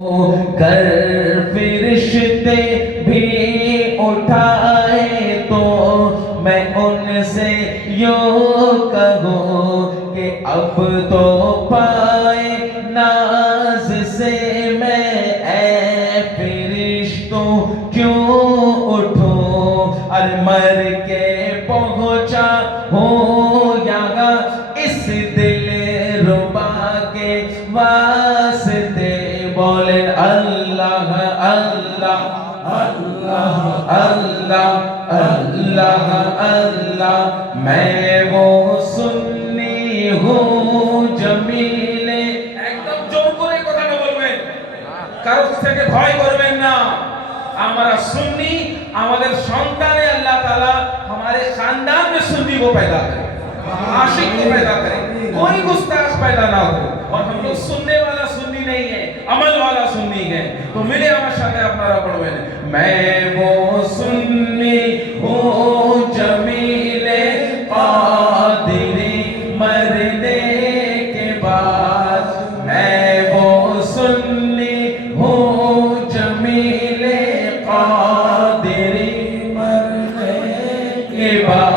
कर फिरिश्ते भी उठाए तो मैं उनसे यूं कहूँ कि अब तो पाए नाज से मैं ऐ फिरिश्तों क्यों उठूं और मर के पहुँचा हूँ यहाँ इस दिल रुबा के वास्ते। बोले अल्लाह अल्लाह अल्लाह अल्लाह अल्लाह अल्लाह। मैं वो सुन्नी हूँ जमीले। एकदम जोर করে কথাটা বলবেন, কারো থেকে ভয় করবেন না। हमारा सुन्नी, हमारे संतान अल्लाह ताला हमारे खानदान में सुन्नी को पैदा करे, आशिक को पैदा करे, कोई गुस्ताख पैदा ना हो। और हम लोग सुनने वाला सुन्नी नहीं है, अमल वाला सुन्नी है। तो मिले हमारे साथ अपना पढ़वें। मैं वो सुन्नी हूँ जमीले कादिरी मरने के बाद। मैं वो सुन्नी हूँ जमीले कादिरी मरने के बाद।